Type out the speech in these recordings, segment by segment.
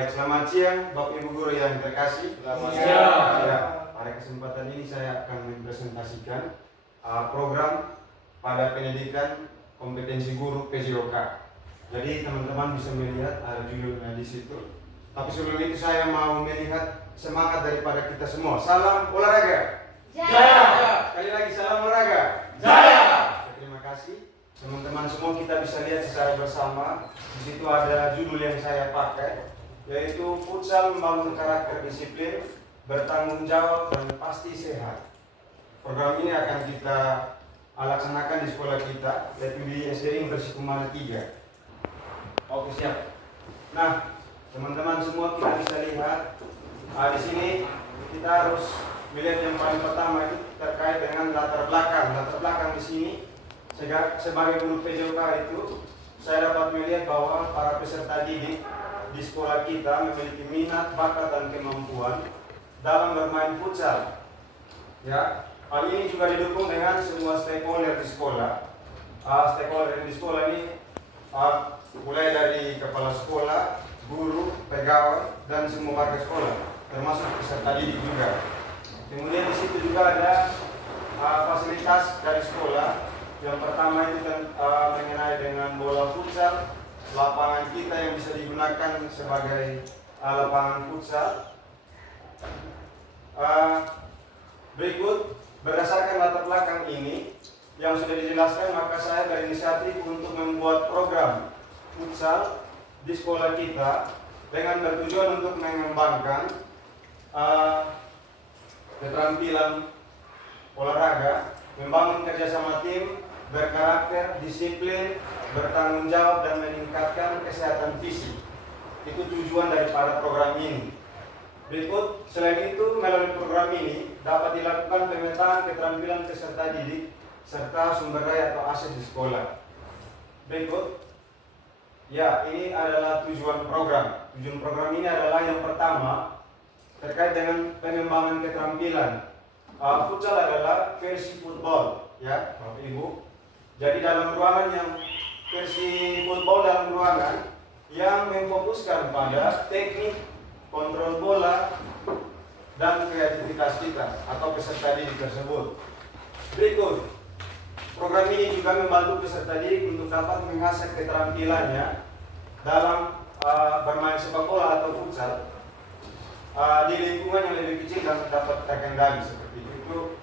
Baik, selamat siang Bapak Ibu Guru yang terkasih. Selamat siang. Ya, pada kesempatan ini saya akan mempresentasikan program pada pendidikan kompetensi guru PJOK. Jadi teman-teman bisa melihat ada judulnya di situ. Tapi sebelum itu saya mau melihat semangat daripada kita semua. Salam olahraga. Jaya. Sekali lagi salam olahraga. Jaya. Terima kasih. Teman-teman semua kita bisa lihat secara bersama. Di situ ada judul yang saya pakai, yaitu futsal membangun karakter disiplin, bertanggung jawab dan pasti sehat. Program ini akan kita laksanakan di sekolah kita, yaitu di SDN Versi Kumala 3. Oke, siap. Nah, teman-teman semua kita bisa lihat di sini kita harus melihat yang paling pertama itu terkait dengan latar belakang. Latar belakang di sini sebagai guru PJOK itu saya dapat melihat bahwa para peserta didik di sekolah kita memiliki minat, bakat dan kemampuan dalam bermain futsal. Ya, hal ini juga didukung dengan semua stakeholder di sekolah. Stakeholder di sekolah ini mulai dari kepala sekolah, guru, pegawai, dan semua warga sekolah, termasuk peserta didik juga. Kemudian di situ juga ada fasilitas dari sekolah. Yang pertama itu mengenai dengan bola futsal, lapangan kita yang bisa digunakan sebagai lapangan futsal. Berikut, berdasarkan latar belakang ini yang sudah dijelaskan, maka saya berinisiatif untuk membuat program futsal di sekolah kita dengan bertujuan untuk mengembangkan keterampilan olahraga, membangun kerjasama tim, berkarakter, disiplin, bertanggung jawab, dan meningkatkan kesehatan fisik. Itu tujuan daripada program ini. Berikut, selain itu, melalui program ini dapat dilakukan pemetaan keterampilan peserta didik serta sumber daya atau aset di sekolah. Berikut, ya, ini adalah tujuan program. Tujuan program ini adalah yang pertama terkait dengan pengembangan keterampilan. Futsal adalah versi football, ya, Bapak Ibu. Jadi dalam ruangan yang versi football, dalam ruangan yang memfokuskan pada teknik, kontrol bola, dan kreativitas kita atau peserta didik tersebut. Berikut, program ini juga membantu peserta didik untuk dapat mengasah keterampilannya dalam bermain sepak bola atau futsal di lingkungan yang lebih kecil dan dapat terkendali, seperti itu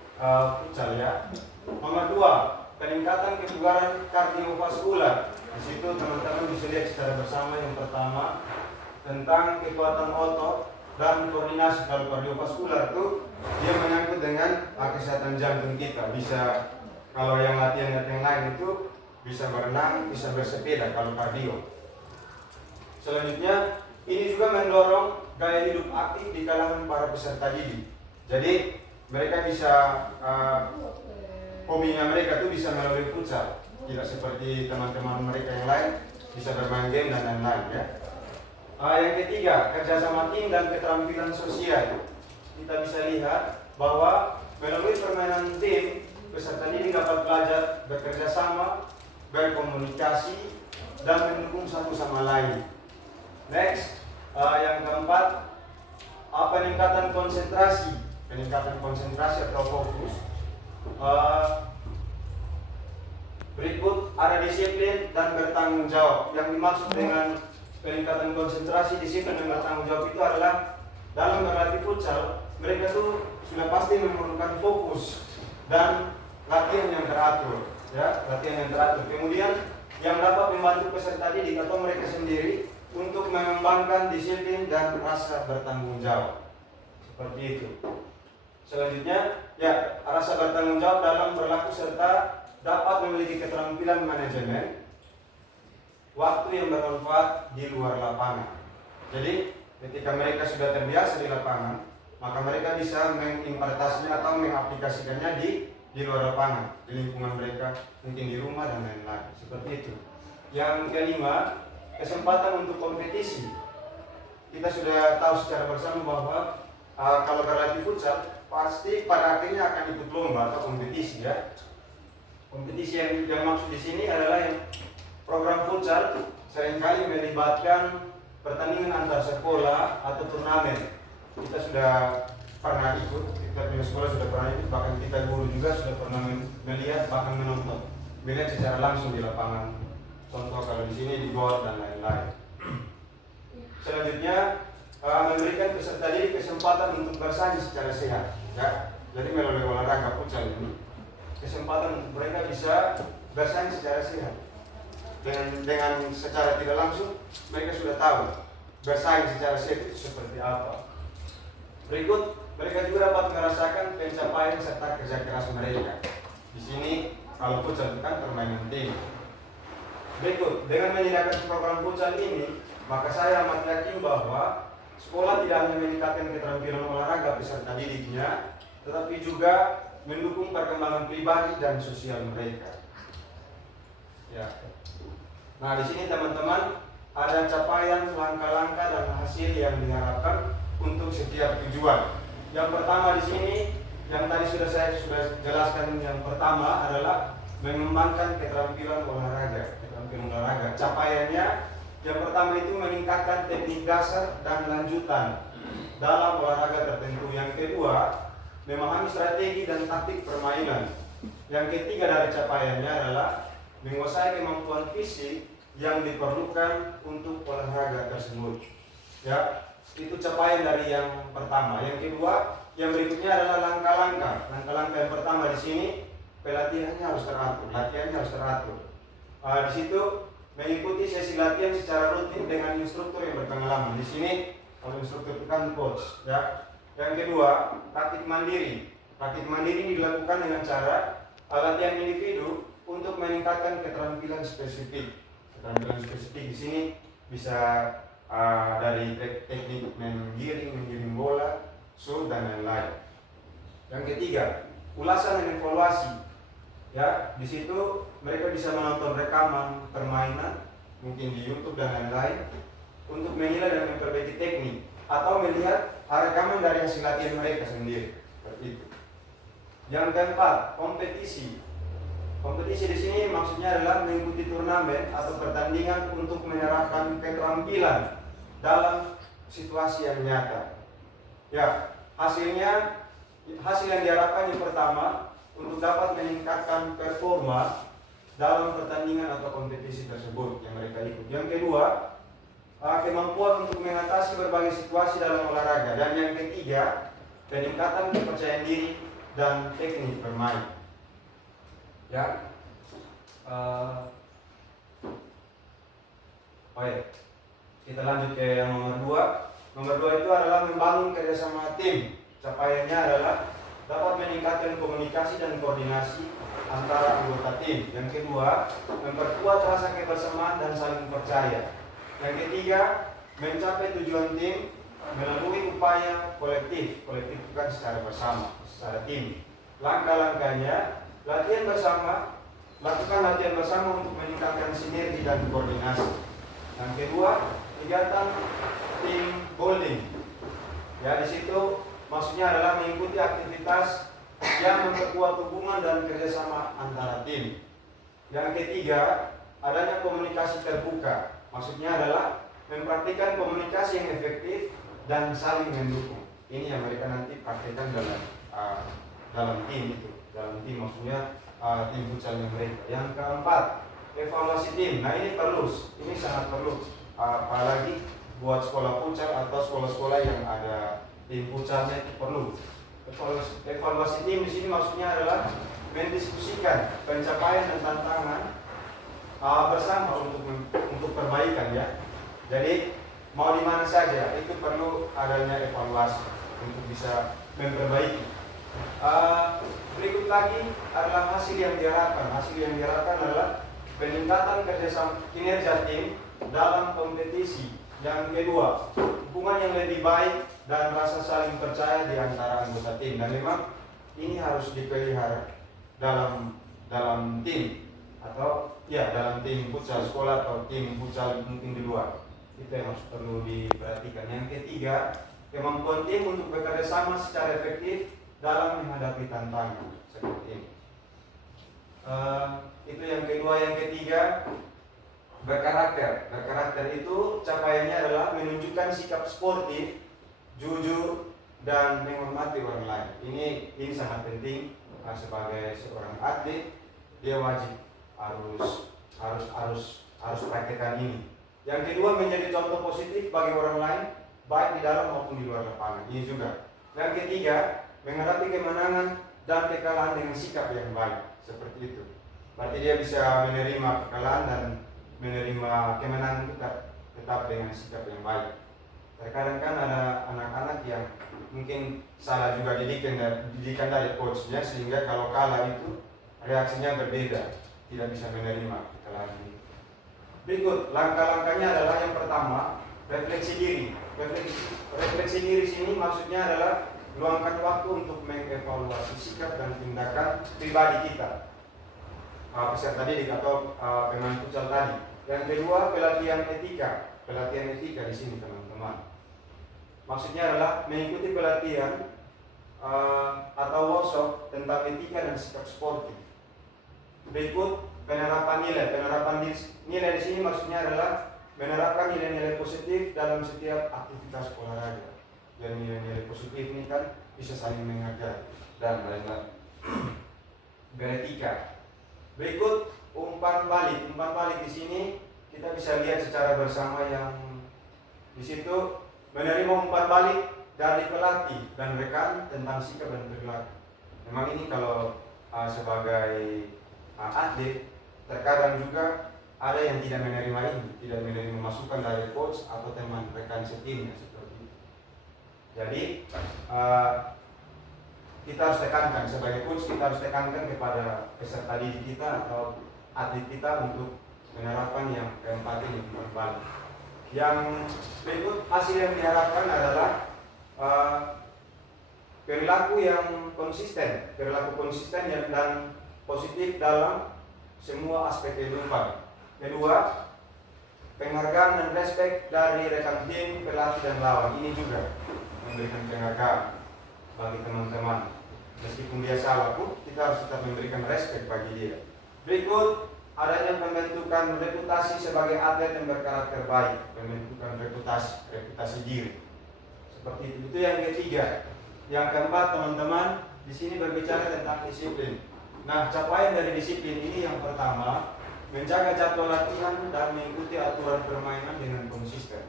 futsal, ya. Nomor 2, peningkatan kebugaran kardiovaskular. Di situ teman-teman bisa lihat secara bersama. Yang pertama tentang kekuatan otot dan koordinasi. Kalau kardiovaskular itu dia menyangkut dengan kesehatan jantung kita. Bisa, kalau yang latihan lain itu bisa berenang, bisa bersepeda kalau kardio. Selanjutnya, ini juga mendorong gaya hidup aktif di kalangan para peserta didik. Jadi mereka bisa hobinya mereka tuh bisa melalui futsal, tidak seperti teman-teman mereka yang lain bisa bermain game dan lain-lain, ya. Yang ketiga, kerjasama tim dan keterampilan sosial. Kita bisa lihat bahwa melalui permainan tim, peserta didik dapat belajar bekerja sama, berkomunikasi, dan mendukung satu sama lain. Next, yang keempat, peningkatan konsentrasi. Peningkatan konsentrasi atau fokus. Berikut ada disiplin dan bertanggung jawab. Yang dimaksud dengan peningkatan konsentrasi, disiplin dan bertanggung jawab itu adalah dalam berlatih futsal, mereka tuh sudah pasti memerlukan fokus dan latihan yang teratur, ya, latihan yang teratur. Kemudian yang dapat membantu peserta didik atau mereka sendiri untuk mengembangkan disiplin dan rasa bertanggung jawab. Seperti itu. Selanjutnya, ya, rasa bertanggung jawab dalam berlaku serta dapat memiliki keterampilan manajemen waktu yang bermanfaat di luar lapangan. Jadi, ketika mereka sudah terbiasa di lapangan, maka mereka bisa mengimpartasinya atau mengaplikasikannya di luar lapangan, di lingkungan mereka, mungkin di rumah dan lain-lain. Seperti itu. Yang kelima, kesempatan untuk kompetisi. Kita sudah tahu secara bersama bahwa kalau berlatih futsal, pasti pada akhirnya akan ikut lomba atau kompetisi, ya. Kompetisi yang maksud di sini adalah yang program futsal seringkali melibatkan pertandingan antar sekolah atau turnamen. Kita sudah pernah ikut, kita punya sekolah sudah pernah ikut, bahkan kita guru juga sudah pernah melihat, bahkan menonton, melihat secara langsung di lapangan. Contoh kalau di sini di GOR dan lain-lain. Selanjutnya memberikan peserta didik kesempatan untuk bersaing secara sehat. Ya, jadi melalui olahraga futsal ini kesempatan untuk mereka bisa bersaing secara sehat. Dengan secara tidak langsung mereka sudah tahu bersaing secara sehat itu seperti apa. Berikut, mereka juga dapat merasakan pencapaian serta kerja keras mereka. Di sini kalau futsal itu kan permainan tim. Berikut, dengan menjalankan program futsal ini, maka saya amat yakin bahwa sekolah tidak hanya meningkatkan keterampilan olahraga peserta didiknya, tetapi juga mendukung perkembangan pribadi dan sosial mereka. Ya. Nah, di sini teman-teman ada capaian, langkah-langkah dan hasil yang diharapkan untuk setiap tujuan. Yang pertama di sini, yang tadi saya sudah jelaskan, yang pertama adalah mengembangkan keterampilan olahraga. Capaiannya, yang pertama itu meningkatkan teknik dasar dan lanjutan dalam olahraga tertentu. Yang kedua, memahami strategi dan taktik permainan. Yang ketiga dari capaiannya adalah menguasai kemampuan fisik yang diperlukan untuk olahraga tersebut. Ya, itu capaian dari yang pertama. Yang kedua, yang berikutnya adalah langkah-langkah. Langkah-langkah yang pertama di sini pelatihannya harus teratur, latihannya harus teratur. Di situ mengikuti sesi latihan secara rutin dengan instruktur yang berpengalaman. Di sini kalau instruktur itu kan coach. Ya. Yang kedua, praktik mandiri. Praktik mandiri dilakukan dengan cara latihan individu untuk meningkatkan keterampilan spesifik. Keterampilan spesifik di sini bisa dari teknik menggiring bola, shoot dan lain-lain. Yang ketiga, ulasan dan evaluasi. Ya, di situ mereka bisa menonton rekaman permainan, mungkin di YouTube dan lain-lain, untuk menilai dan memperbaiki teknik, atau melihat rekaman dari hasil latihan mereka sendiri. Seperti itu. Yang keempat, kompetisi. Kompetisi di sini maksudnya adalah mengikuti turnamen atau pertandingan untuk menerapkan keterampilan dalam situasi yang nyata. Ya, hasil yang diharapkan yang pertama untuk dapat meningkatkan performa dalam pertandingan atau kompetisi tersebut yang mereka ikut. Yang kedua, kemampuan untuk mengatasi berbagai situasi dalam olahraga. Dan yang ketiga, peningkatan kepercayaan diri dan teknik bermain. Ya, kita lanjut ke yang nomor 2. Nomor 2 itu adalah membangun kerjasama tim. Capaiannya adalah dapat meningkatkan komunikasi dan koordinasi antara anggota tim. Yang kedua, memperkuat rasa kebersamaan dan saling percaya. Yang ketiga, mencapai tujuan tim melalui upaya kolektif. Kolektif itu kan secara bersama, secara tim. Langkah-langkahnya, latihan bersama, lakukan latihan bersama untuk meningkatkan sinergi dan koordinasi. Yang kedua, kegiatan team building. Ya, di situ maksudnya adalah mengikuti aktivitas yang memperkuat hubungan dan kerjasama antara tim. Yang ketiga, adanya komunikasi terbuka. Maksudnya adalah mempraktikkan komunikasi yang efektif dan saling mendukung. Ini yang mereka nanti praktikkan dalam tim itu. Dalam tim maksudnya tim futsalnya mereka. Yang keempat, evaluasi tim. Nah, ini perlu, ini sangat perlu, apalagi buat sekolah futsal atau sekolah-sekolah yang ada tim futsalnya itu perlu. Evaluasi tim di sini maksudnya adalah mendiskusikan pencapaian dan tantangan bersama untuk perbaikan, ya. Jadi mau di mana saja itu perlu adanya evaluasi untuk bisa memperbaiki. Berikut lagi adalah hasil yang diharapkan. Hasil yang diharapkan adalah peningkatan kerjasama kinerja tim dalam kompetisi. Yang kedua, hubungan yang lebih baik dan rasa saling percaya di antara anggota tim. Dan memang ini harus dipelihara dalam tim atau ya dalam tim futsal sekolah atau tim futsal mungkin di luar. Itu yang harus perlu diperhatikan. Yang ketiga, kemampuan tim untuk bekerja sama secara efektif dalam menghadapi tantangan seperti ini. Itu yang kedua. Yang ketiga, berkarakter. Berkarakter itu capaiannya adalah menunjukkan sikap sportif, jujur, dan menghormati orang lain. Ini sangat penting. Sebagai seorang atlet, dia wajib harus praktekkan ini. Yang kedua, menjadi contoh positif bagi orang lain, baik di dalam maupun di luar lapangan. Ini juga. Yang ketiga, menghadapi kemenangan dan kekalahan dengan sikap yang baik. Seperti itu. Berarti dia bisa menerima kekalahan dan menerima kemenangan tetap dengan sikap yang baik. Terkadang kan ada anak-anak yang mungkin salah juga didikan dari coachnya, sehingga kalau kalah itu reaksinya berbeda, tidak bisa menerima kekalahan ini. Berikut langkah-langkahnya adalah yang pertama, refleksi diri. Refleksi diri sini maksudnya adalah luangkan waktu untuk mengevaluasi sikap dan tindakan pribadi kita. Peserta didik atau pemain futsal tadi. Yang kedua, pelatihan etika. Pelatihan etika di sini teman-teman. Maksudnya adalah mengikuti pelatihan atau workshop tentang etika dan sikap sportif. Berikut penerapan nilai. Penerapan nilai di sini maksudnya adalah menerapkan nilai-nilai positif dalam setiap aktivitas olahraga. Dan nilai-nilai positif ini kan bisa saling menghargai dan lain-lain. Beretika. Berikut umpan balik. Umpan balik di sini kita bisa lihat secara bersama yang di situ menerima umpan balik dari pelatih dan rekan tentang sikap dan perilaku. Memang ini kalau sebagai atlet terkadang juga ada yang tidak menerima ini, tidak menerima masukan dari coach atau teman rekan setimnya seperti itu. Jadi kita harus tekankan sebagai coach, kita harus tekankan kepada peserta didik kita atau atlet kita untuk menerapkan yang keempat ini, umpan balik. Yang berikut hasil yang diharapkan adalah perilaku yang konsisten, dan positif dalam semua aspek kehidupan. Kedua, penghargaan dan respek dari rekan tim, pelatih dan lawan. Ini juga memberikan penghargaan bagi teman-teman. Meskipun dia salah pun, kita harus tetap memberikan respek bagi dia. Berikut, adanya pembentukan reputasi sebagai atlet yang berkarakter baik, pembentukan reputasi diri. Seperti itu. Itu yang ketiga. Yang keempat, teman-teman, di sini berbicara tentang disiplin. Nah, capaian dari disiplin ini yang pertama, menjaga jadwal latihan dan mengikuti aturan permainan dengan konsisten.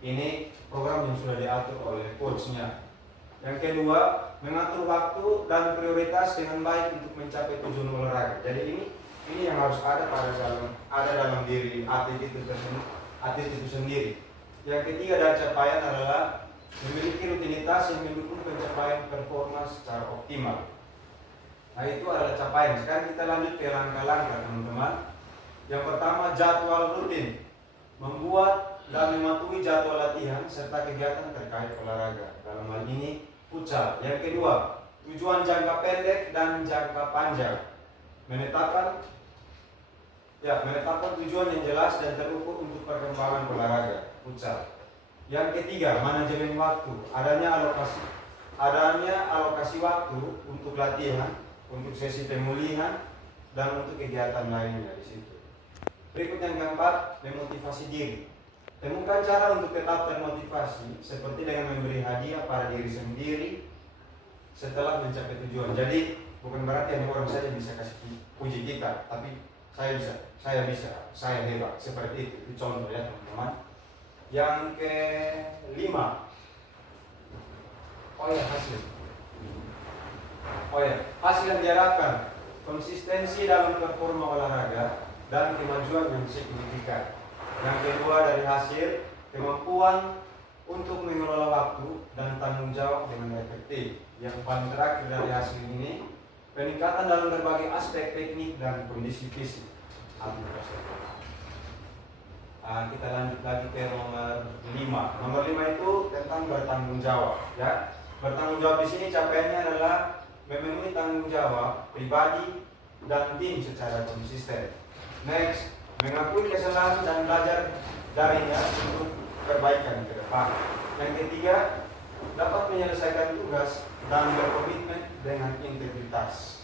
Ini program yang sudah diatur oleh coachnya. Yang kedua, mengatur waktu dan prioritas dengan baik untuk mencapai tujuan olahraga. Jadi ini yang harus ada dalam diri atlet itu sendiri. Yang ketiga dari capaian adalah memiliki rutinitas yang mendukung pencapaian performa secara optimal. Nah, itu adalah capaian. Sekarang kita lanjut ke langkah-langkah, teman-teman. Yang pertama, jadwal rutin. Membuat dan mematuhi jadwal latihan serta kegiatan terkait olahraga. Dalam hal ini futsal. Yang kedua, tujuan jangka pendek dan jangka panjang. Menetapkan tujuan yang jelas dan terukur untuk perkembangan olahraga futsal. Yang ketiga, manajemen waktu. Adanya alokasi waktu untuk latihan, untuk sesi pemulihan, dan untuk kegiatan lainnya di situ. Berikut yang keempat, memotivasi diri. Temukan cara untuk tetap termotivasi, seperti dengan memberi hadiah pada diri sendiri setelah mencapai tujuan. Jadi bukan berarti hanya orang saja bisa kasih puji kita, tapi saya bisa, saya hebat. Seperti itu contoh ya teman-teman. Yang kelima, hasil yang diharapkan, konsistensi dalam performa olahraga dan kemajuan yang signifikan. Yang kedua dari hasil, kemampuan untuk mengelola waktu dan tanggung jawab dengan efektif. Yang paling terakhir dari hasil ini, peningkatan dalam berbagai aspek teknik dan kondisi fisik. Kita lanjut lagi ke nomor 5. Nomor 5 itu tentang bertanggung jawab. Ya, bertanggung jawab di sini capaiannya adalah memenuhi tanggung jawab pribadi dan tim secara konsisten. Next, mengakui kesalahan dan belajar darinya untuk perbaikan ke depan. Yang ketiga, dapat menyelesaikan tugas dan berkomitmen dengan integritas.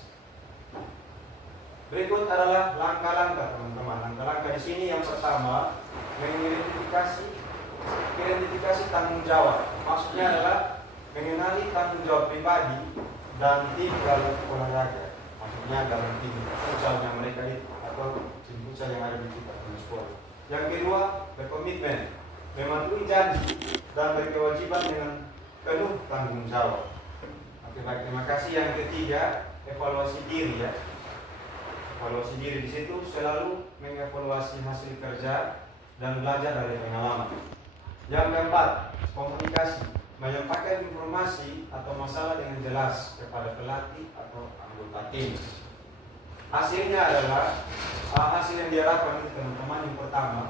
Berikut adalah langkah-langkah teman-teman. Langkah-langkah di sini yang pertama mengidentifikasi tanggung jawab. Maksudnya adalah mengenali tanggung jawab pribadi dan tim dalam olahraga. Maksudnya dalam tim futsal yang mereka atau tim futsal yang ada di kita di sekolah. Yang kedua, berkomitmen, mematuhi janji dan berkewajiban dengan penuh tanggung jawab. Oke, baik, terima kasih. Yang ketiga, evaluasi diri ya. Evaluasi diri di situ selalu mengevaluasi hasil kerja dan belajar dari pengalaman. Yang keempat, komunikasi, menyampaikan informasi atau masalah dengan jelas kepada pelatih atau anggota tim. Hasilnya adalah hasil yang diharapkan dari teman-teman. Yang pertama,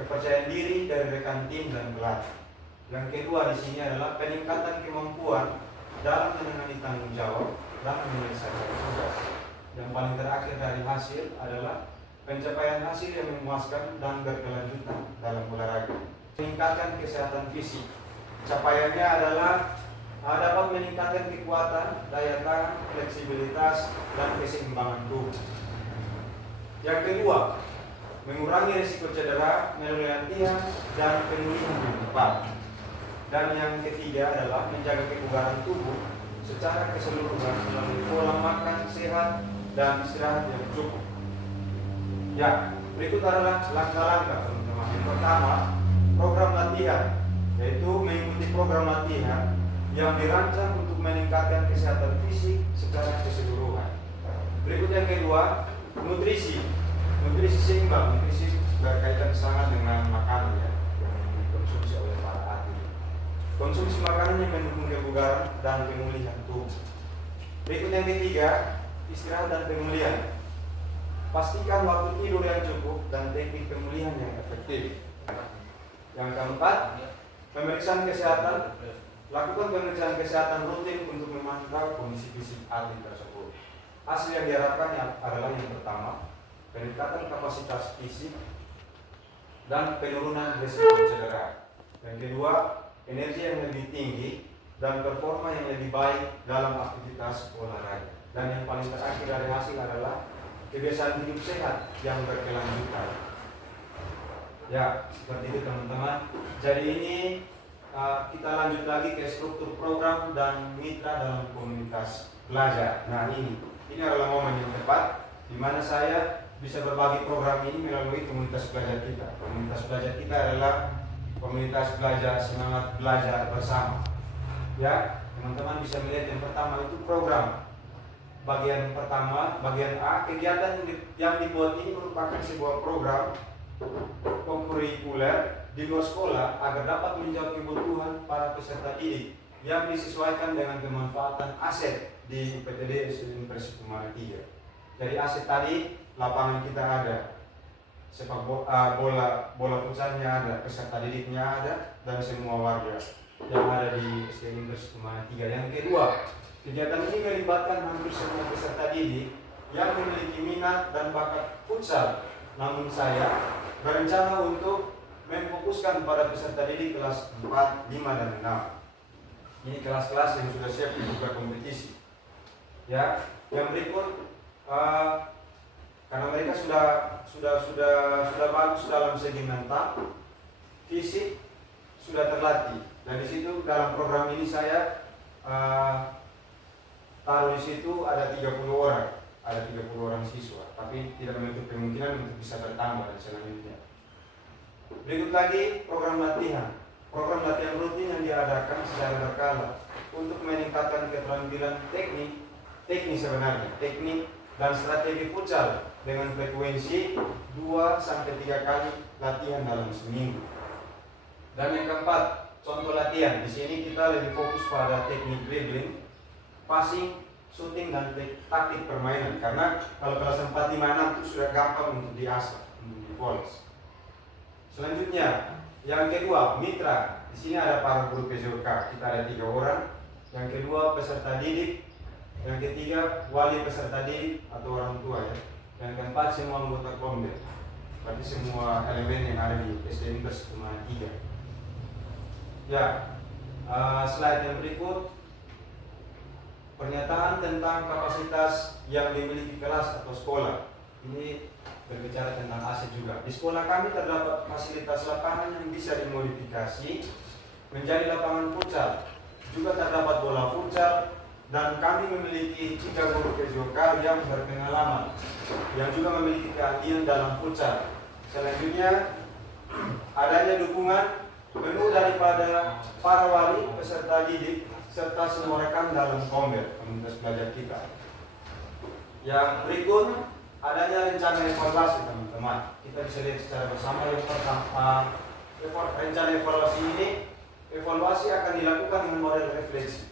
kepercayaan diri dari rekan tim dan pelatih. Yang kedua di sini adalah peningkatan kemampuan dalam menangani tanggung jawab dan menyelesaikan tugas. Yang paling terakhir dari hasil adalah pencapaian hasil yang memuaskan dan berkelanjutan dalam olahraga. Meningkatkan kesehatan fisik. Capaiannya adalah dapat meningkatkan kekuatan, daya tahan, fleksibilitas, dan keseimbangan tubuh. Yang kedua, mengurangi risiko cedera melalui latihan dan pemulihan yang tepat. Dan yang ketiga adalah menjaga kebugaran tubuh secara keseluruhan melalui pola makan sehat dan istirahat yang cukup. Ya, berikut adalah langkah-langkah teman-teman. Yang pertama, program latihan, yaitu mengikuti program latihan yang dirancang untuk meningkatkan kesehatan fisik secara keseluruhan. Berikut yang kedua, nutrisi seimbang. Nutrisi berkaitan sangat dengan makanan ya, yang dikonsumsi oleh para atlet. Konsumsi makanan yang mendukung kebugaran dan pemulihan tubuh. Berikut yang ketiga, istirahat dan pemulihan. Pastikan waktu tidur yang cukup dan teknik pemulihan yang efektif. Yang keempat, pemeriksaan kesehatan. Lakukan pemeriksaan kesehatan rutin untuk memantau kondisi fisik atlet tersebut. Hasil yang diharapkan adalah yang pertama, peningkatan kapasitas fisik dan penurunan risiko cedera. Yang kedua, energi yang lebih tinggi dan performa yang lebih baik dalam aktivitas olahraga. Dan yang paling terakhir dari hasil adalah kebiasaan hidup sehat yang berkelanjutan. Ya, seperti itu teman-teman. Jadi ini kita lanjut lagi ke struktur program dan mitra dalam komunitas belajar. Nah ini adalah momen yang tepat di mana saya bisa berbagi program ini melalui komunitas belajar kita. Komunitas belajar kita adalah komunitas belajar semangat belajar bersama. Ya, teman-teman bisa melihat yang pertama itu program. Bagian pertama, bagian A, kegiatan yang dibuat ini merupakan sebuah program kurikuler di luar sekolah agar dapat menjawab kebutuhan para peserta didik yang disesuaikan dengan kemanfaatan aset di PTD Universitas Kumara 3. Dari aset tadi, lapangan kita ada, sepak bola futsalnya ada, peserta didiknya ada, dan semua warga yang ada di Universitas Kumara 3. Yang kedua, kegiatan ini melibatkan hampir semua peserta didik yang memiliki minat dan bakat futsal. Namun saya berencana untuk memfokuskan pada peserta didik kelas 4, 5, dan 6. Ini kelas-kelas yang sudah siap dibuka kompetisi. Ya, yang berikut karena mereka sudah bagus dalam segi mental, fisik sudah terlatih. Dan di situ dalam program ini saya taruh di situ ada 30 orang siswa, tapi tidak menutup kemungkinan untuk bisa bertambah dan selanjutnya. Berikut lagi program latihan rutin yang diadakan secara berkala untuk meningkatkan keterampilan teknik dan strategi futsal dengan frekuensi 2-3 kali latihan dalam seminggu. Dan yang keempat, contoh latihan. Di sini kita lebih fokus pada teknik dribbling, passing, shooting, dan taktik permainan. Karena kalau kelas 4, 5, 6 itu sudah gampang untuk diasah, untuk dipoles. Selanjutnya, yang kedua, mitra. Di sini ada para guru PJOK. Kita ada 3 orang. Yang kedua, peserta didik. Yang ketiga, wali peserta didik atau orang tua ya. Yang keempat, semua anggota komdel. Berarti semua elemen yang ada di SDM Kumara 3. Ya, slide yang berikut. Pernyataan tentang kapasitas yang dimiliki kelas atau sekolah. Ini berbicara tentang aset juga. Di sekolah kami terdapat fasilitas lapangan yang bisa dimodifikasi menjadi lapangan futsal. Juga terdapat bola futsal dan kami memiliki 3 guru PJOK yang berpengalaman yang juga memiliki keahlian dalam futsal. Selanjutnya adanya dukungan penuh daripada para wali, peserta didik, serta semua rekan dalam Kombel, komunitas belajar kita. Yang berikut adanya rencana evaluasi teman-teman. Kita bisa lihat secara bersama. Yang pertama, rencana evaluasi ini, evaluasi akan dilakukan dengan model refleksi,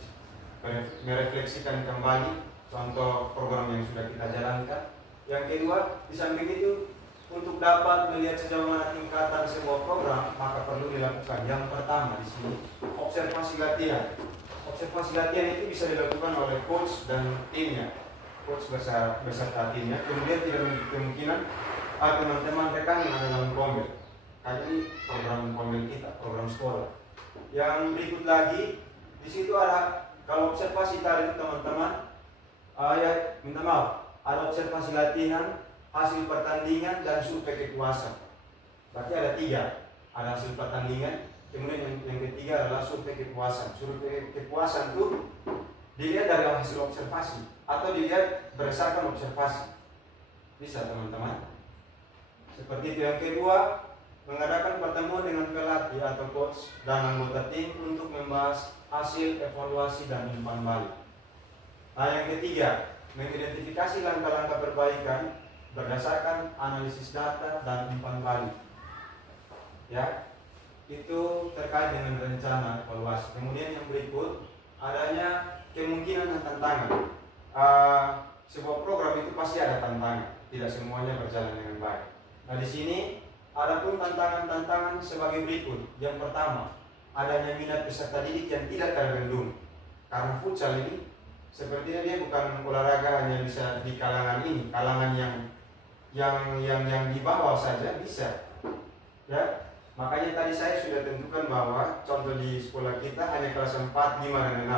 merefleksikan kembali contoh program yang sudah kita jalankan. Yang kedua, di samping itu untuk dapat melihat sejauh mana tingkatan sebuah program, maka perlu dilakukan yang pertama di sini observasi latihan. Observasi latihan itu bisa dilakukan oleh coach dan timnya, coach beserta timnya. Kemudian tidak menutup kemungkinan teman-teman rekan yang ada dalam Kombel. Kali ini program Kombel kita, program sekolah. Yang berikut lagi di situ ada, kalau observasi tadi teman-teman, ya minta maaf, ada observasi latihan, hasil pertandingan, dan survei kepuasan. Berarti ada 3, ada hasil pertandingan, kemudian yang ketiga adalah survei kepuasan. Survei kepuasan itu dilihat dari hasil observasi atau dilihat berdasarkan observasi. Bisa teman-teman. Seperti itu. Yang kedua, mengadakan pertemuan dengan pelatih atau coach dan anggota tim untuk membahas hasil evaluasi dan umpan balik. Nah, yang ketiga, mengidentifikasi langkah-langkah perbaikan berdasarkan analisis data dan umpan balik. Ya, itu terkait dengan rencana evaluasi. Kemudian yang berikut, adanya kemungkinan dan tantangan. Sebuah program itu pasti ada tantangan, tidak semuanya berjalan dengan baik. Nah, di sini ada pun tantangan-tantangan sebagai berikut. Yang pertama, adanya minat peserta didik yang tidak terbendung. Karena futsal ini sepertinya dia bukan olahraga hanya bisa di kalangan ini, kalangan yang di bawah saja bisa. Ya, makanya tadi saya sudah tentukan bahwa contoh di sekolah kita hanya kelas 4, 5 dan 6.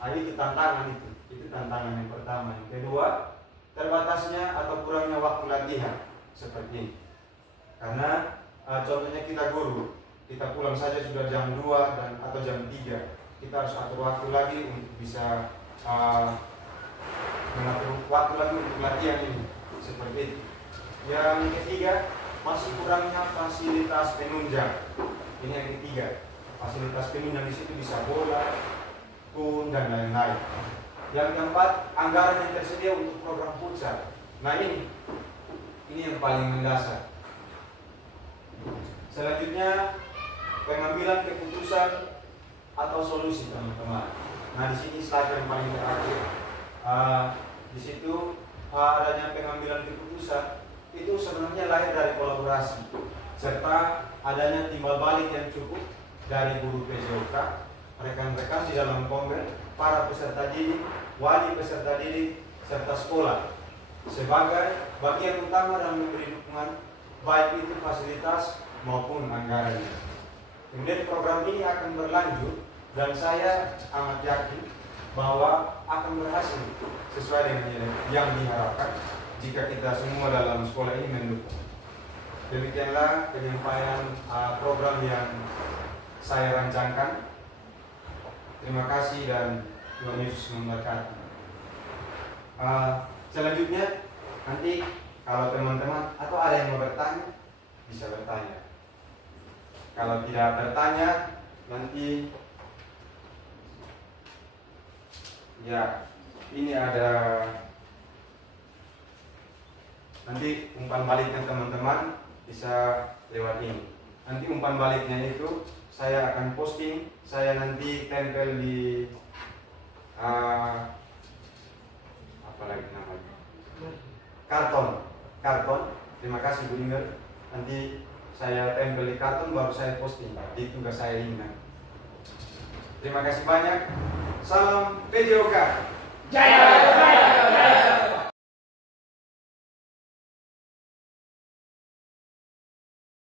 Nah, itu tantangan itu tantangan yang pertama. Yang kedua, terbatasnya atau kurangnya waktu latihan seperti ini. Karena contohnya kita guru, kita pulang saja sudah jam 2 atau jam 3. Kita harus atur waktu lagi untuk bisa mengatur waktu lagi untuk latihan ini. Seperti itu. Yang ketiga, masih kurangnya fasilitas penunjang. Ini yang ketiga. Fasilitas penunjang di situ bisa bola, kun, dan lain-lain. Yang keempat, anggaran yang tersedia untuk program futsal. Nah, ini yang paling mendasar. Selanjutnya, pengambilan keputusan atau solusi teman-teman. Nah, di sini slide yang paling terakhir. Di situ adanya pengambilan keputusan itu sebenarnya lahir dari kolaborasi serta adanya timbal balik yang cukup dari guru PJOK, rekan-rekan di dalam Kombel, para peserta didik, wali peserta didik, serta sekolah sebagai bagian utama dalam memberi dukungan baik itu fasilitas maupun anggarannya. Kemudian program ini akan berlanjut dan saya amat yakin bahwa akan berhasil sesuai dengan yang diharapkan jika kita semua dalam sekolah ini mendukung. Demikianlah penyampaian program yang saya rancangkan. Terima kasih dan Tuhan Yesus memberkati. Selanjutnya nanti kalau teman-teman atau ada yang mau bertanya bisa bertanya. Kalau tidak bertanya nanti ya ini ada nanti umpan baliknya teman-teman bisa lewat ini. Nanti umpan baliknya itu saya akan posting, saya nanti tempel di apa lagi namanya, karton. Terima kasih Bu Inger. Nanti saya tempel di karton baru saya posting di tugas saya ini. Terima kasih banyak. Salam PJOK. Jaya!